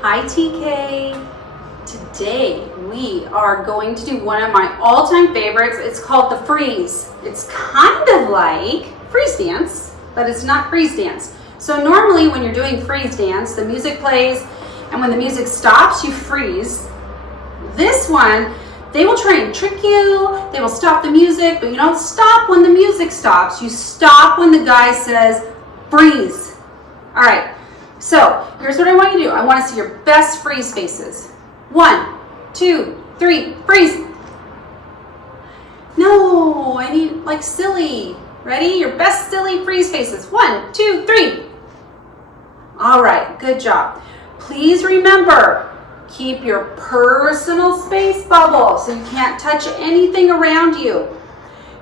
Hi TK. Today we are going to do one of my all-time favorites. It's called the freeze. It's kind of like freeze dance, but it's not freeze dance. So normally when you're doing freeze dance, the music plays, and when the music stops, you freeze. This one, they will try and trick you. They will stop the music, but you don't stop when the music stops. You stop when the guy says freeze. All right. So here's what I want you to do. I want to see your best freeze faces. 1, 2, 3, freeze. No, I need like silly. Ready? Your best silly freeze faces. 1, 2, 3. All right, good job. Please remember, keep your personal space bubble so you can't touch anything around you.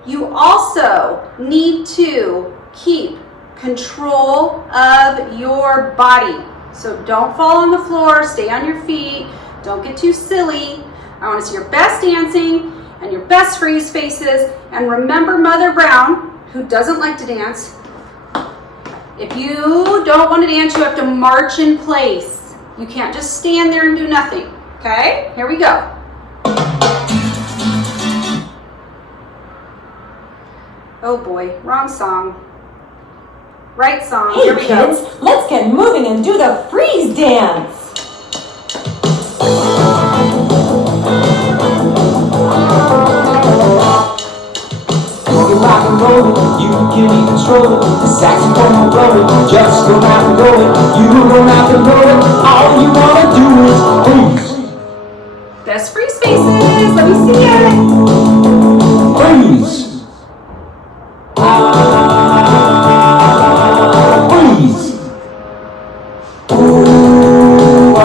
You also need to keep control of your body. So don't fall on the floor, stay on your feet, don't get too silly. I want to see your best dancing and your best freeze faces. And remember Mother Brown, who doesn't like to dance. If you don't want to dance, you have to march in place. You can't just stand there and do nothing. Okay, here we go. Oh boy, wrong song. Right song. Hey kids, let's get moving and do the freeze dance. You rock and roll it, you can even control it. The saxophone will blow it, just go rock and roll it. You go rock and roll it, all you wanna do is freeze. Best freeze faces, let me see it. Freeze. Freeze. Come on,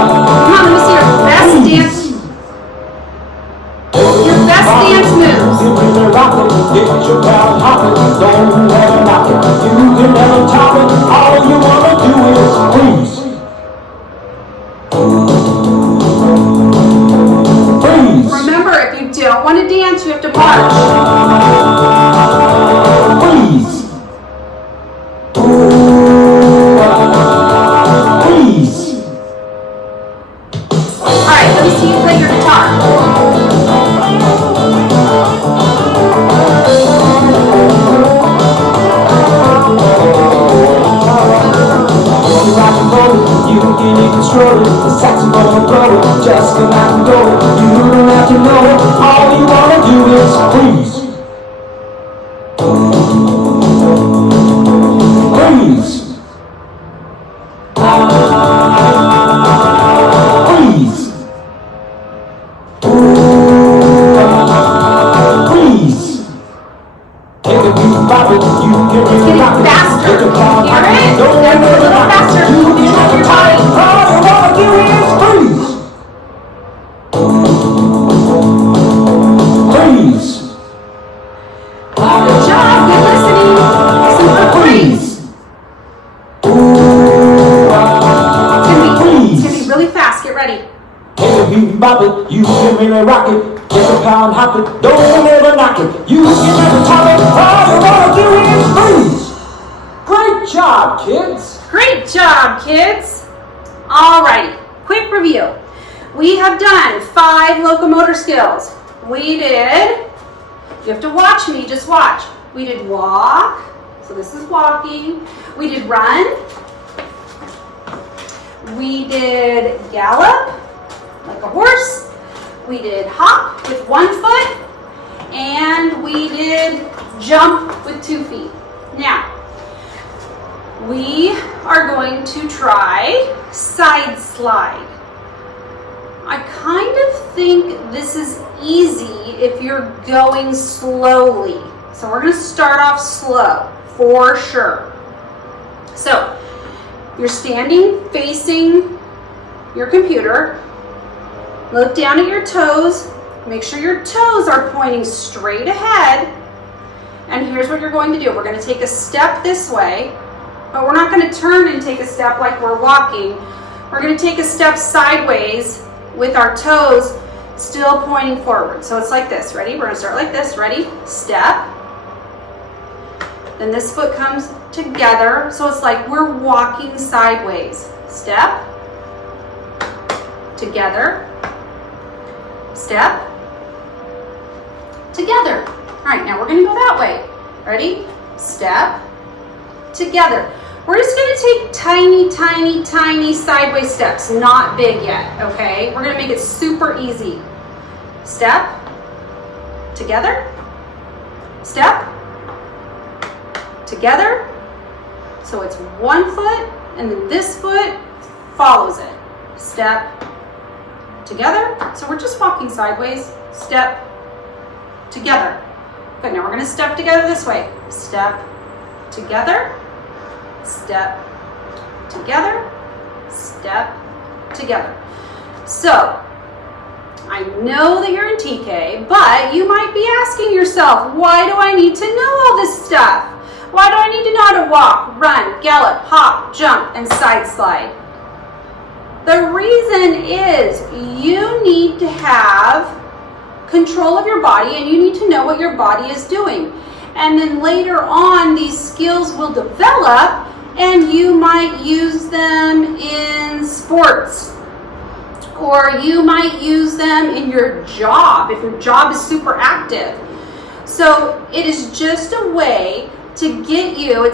let me see your best dance. Your best dance moves. Get your ground hopping, don't ever knock it. You can never top it, all you wanna do is freeze. Freeze. Remember, if you don't want to dance, you have to march. Freeze. Freeze. All right, let me see you play your guitar. You can even control it, the saxophone will blow it, just go out and go it, you don't have to know it, all you wanna do is freeze. Freeze. Freeze. Freeze. Take a beat, pop it, you can It's getting faster. Hear it? Gotta go a little faster. Control your body. all you wanna do is freeze. Freeze. Good job. Good listening. Listen for the freeze. It's gonna be really fast. Get ready. Take a beat, bop it, you can really rock it. Get a pound, hop it, don't ever knock it. You can never top it, all you wanna do is freeze. Great job, kids. Great job, kids. All righty. Quick review. We have done 5 locomotor skills. We did, you have to watch me, just watch. We did walk, so this is walking. We did run. We did gallop, like a horse. We did hop with 1 foot. And we did jump with 2 feet. Now, we are going to try side slide. I kind of think this is easy if you're going slowly. So we're going to start off slow, for sure. So you're standing facing your computer. Look down at your toes. Make sure your toes are pointing straight ahead. And here's what you're going to do. We're going to take a step this way, but we're not going to turn and take a step like we're walking. We're going to take a step sideways with our toes still pointing forward. So it's like this. Ready? We're going to start like this. Ready? Step. Then this foot comes together. So it's like we're walking sideways. Step. together, step, together. All right, now we're gonna go that way. Ready? Step, together. We're just gonna take tiny, tiny, tiny sideways steps, not big yet, okay? We're gonna make it super easy. Step, together, step, together. So it's one foot, and then this foot follows it. Step, together. So we're just walking sideways, step, together. Good, now we're gonna step together this way. Step, together, step, together, step, together. So, I know that you're in TK, but you might be asking yourself, why do I need to know all this stuff? Why do I need to know how to walk, run, gallop, hop, jump, and side slide? The reason is you need to have control of your body, and you need to know what your body is doing. And then later on, these skills will develop, and you might use them in sports, or you might use them in your job if your job is super active. So it is just a way to get you,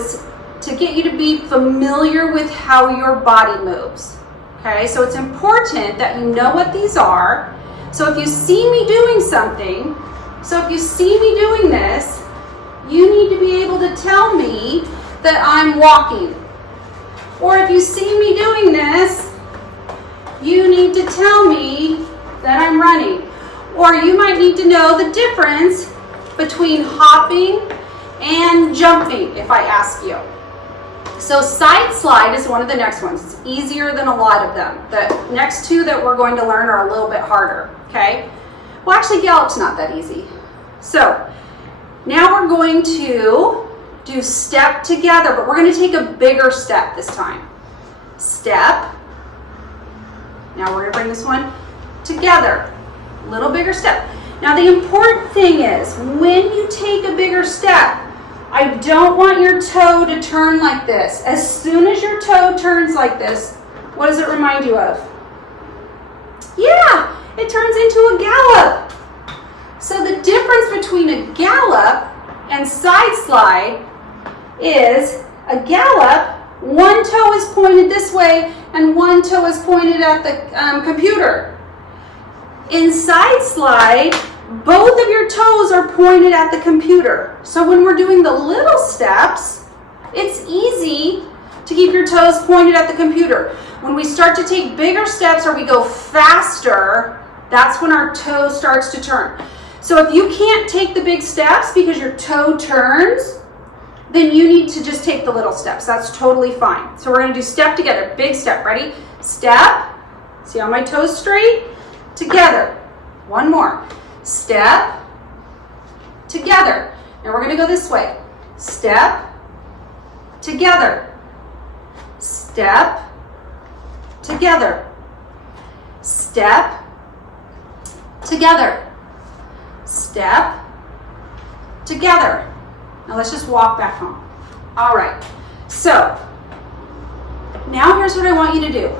to be familiar with how your body moves. Okay, so it's important that you know what these are. So if you see me doing something, so if you see me doing this, you need to be able to tell me that I'm walking. Or if you see me doing this, you need to tell me that I'm running. Or you might need to know the difference between hopping and jumping if I ask you. So side slide is one of the next ones. It's easier than a lot of them. The next two that we're going to learn are a little bit harder, okay? Well, actually gallop's not that easy. So now we're going to do step together, but we're going to take a bigger step this time. Step. Now we're going to bring this one together. A little bigger step. Now the important thing is when you take a bigger step, I don't want your toe to turn like this. As soon as your toe turns like this, what does it remind you of? Yeah, it turns into a gallop. So the difference between a gallop and side slide is a gallop, one toe is pointed this way and one toe is pointed at the computer. In side slide, both of your toes are pointed at the computer. So when we're doing the little steps, it's easy to keep your toes pointed at the computer. When we start to take bigger steps or we go faster, that's when our toe starts to turn. So if you can't take the big steps because your toe turns, then you need to just take the little steps. That's totally fine. So we're going to do step together. Big step. Ready? Step. See how my toes straight? Together. One more. Step. Together. Now we're going to go this way. Step. Together. Step. Together. Step. Together. Step. Together. Now let's just walk back home. All right. So now here's what I want you to do.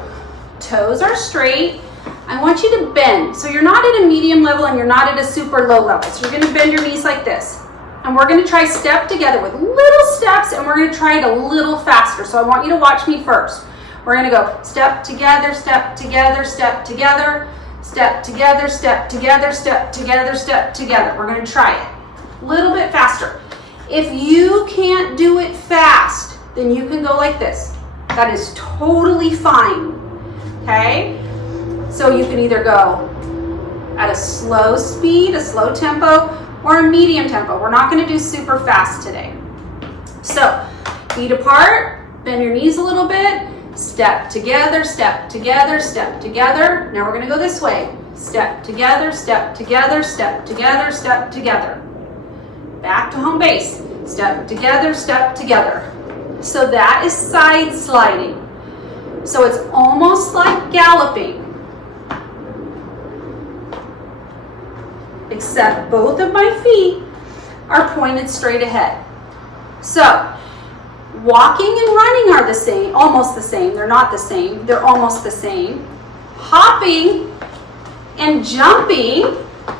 Toes are straight. I want you to bend. So you're not at a medium level and you're not at a super low level. So you're going to bend your knees like this. And we're going to try step together with little steps, and we're going to try it a little faster. So I want you to watch me first. We're going to go step together, step together, step together, step together, step together, step together, step together. We're going to try it a little bit faster. If you can't do it fast, then you can go like this. That is totally fine. Okay? So you can either go at a slow speed, a slow tempo, or a medium tempo. We're not going to do super fast today. So, feet apart, bend your knees a little bit, step together, step together, step together. Now we're going to go this way. Step together, step together, step together, step together. Back to home base. Step together, step together. So that is side sliding. So it's almost like galloping, except both of my feet are pointed straight ahead. So walking and running are the same, almost the same. They're not the same, they're almost the same. Hopping and jumping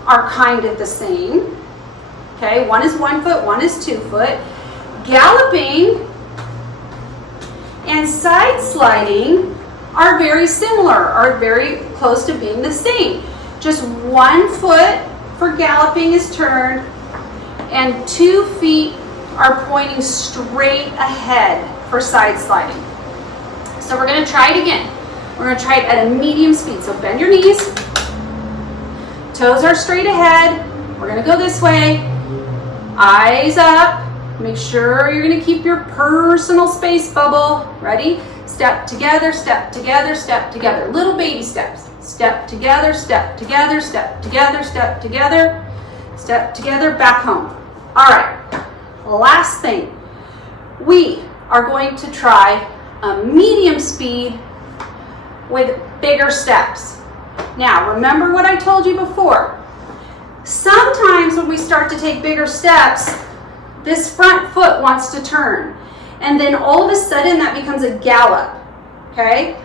are kind of the same. Okay, one is 1 foot, one is 2 foot. Galloping and side sliding are very similar, are very close to being the same. Just 1 foot for galloping is turned and 2 feet are pointing straight ahead for side sliding. So we're going to try it again. We're going to try it at a medium speed. So bend your knees. Toes are straight ahead. We're going to go this way. Eyes up. Make sure you're going to keep your personal space bubble. Ready? Step together, step together, step together. Little baby steps. Step together, step together, step together, step together, step together, back home. All right. Last thing. We are going to try a medium speed with bigger steps. Now, remember what I told you before. Sometimes when we start to take bigger steps, this front foot wants to turn. And then all of a sudden that becomes a gallop, okay?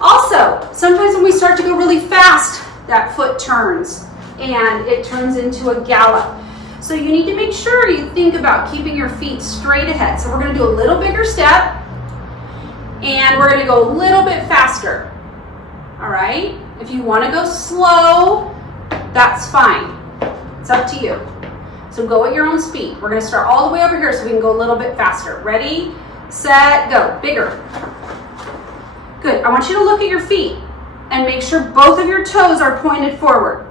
Also, sometimes when we start to go really fast, that foot turns and it turns into a gallop. So you need to make sure you think about keeping your feet straight ahead. So we're going to do a little bigger step and we're going to go a little bit faster. All right? If you want to go slow, that's fine. It's up to you. So go at your own speed. We're going to start all the way over here so we can go a little bit faster. Ready, set, go. Bigger. Good. I want you to look at your feet and make sure both of your toes are pointed forward.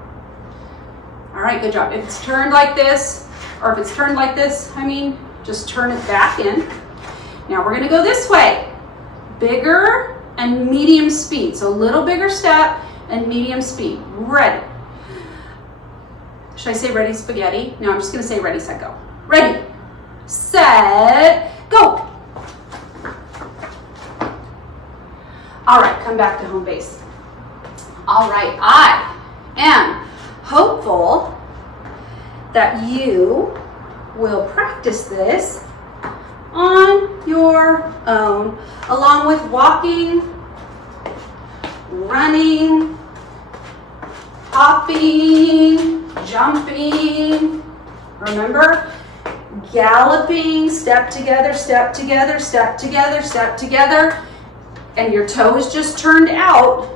All right, good job. If it's turned like this, or if it's turned like this, just turn it back in. Now we're going to go this way. Bigger and medium speed. So a little bigger step and medium speed. Ready. Should I say ready spaghetti? No, I'm just going to say ready, set, go. Ready, set, go. All right, come back to home base. All right, I am hopeful that you will practice this on your own, along with walking, running, hopping, jumping. Remember, galloping, step together, step together, step together, step together, and your toe is just turned out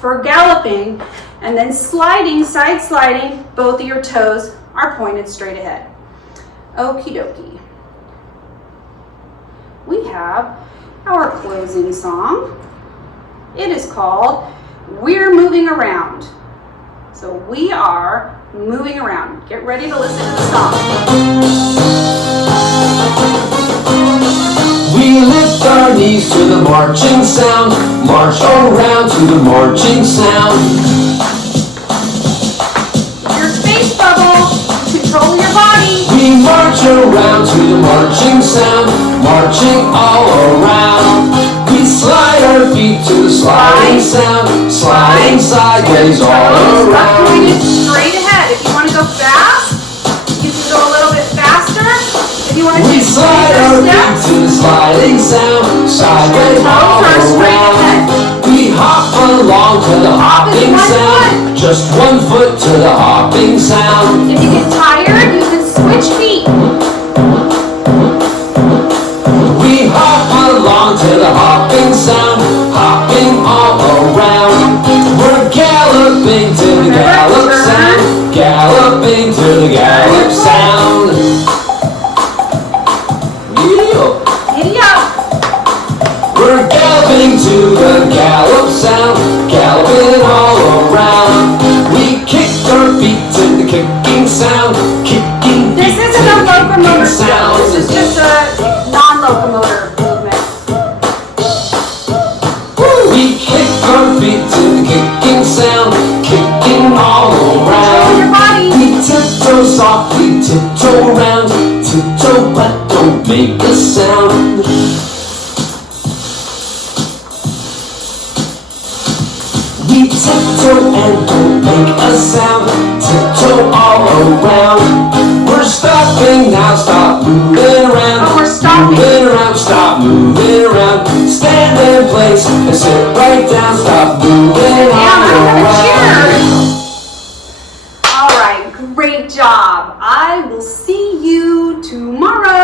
for galloping, and then sliding, side sliding, both of your toes are pointed straight ahead. Okie dokie. We have our closing song. It is called We're Moving Around. So we are moving around. Get ready to listen to the song. We lift our knees to the marching sound, march around to the marching sound. Your space bubble, control your body. We march around to the marching sound, marching all around. We slide our feet to the sliding sound, sliding sideways all around. Pointed straight ahead. If you want to go fast, you can go a little bit faster. If you want to We take slide our bigger feet steps, to the sliding sound, sideways all toes are straight ahead. around. We hop along to the hopping one sound, just 1 foot to the hopping sound. If you get tired, you can switch feet. We hop along to the hopping sound, hopping all around. We're galloping to the gallop sound, galloping to the gallop sound. Yeah. Giddy up. We're galloping to the gallop sound, galloping all around. We kick our feet to the kicking sound, kicking This feet isn't to a the locomotor kicking sound. sound. This is just a non-locomotor movement. We kick our feet to the kicking sound, kicking all Control your around. body. We tiptoe softly, tiptoe around, tiptoe but don't make a sound. We tiptoe and don't make a sound, tiptoe all around. We're stopping now, stop moving around. Oh, we're stopping. Moving around, stop moving around. Stand in place and sit right down, stop moving on. Great job. I will see you tomorrow.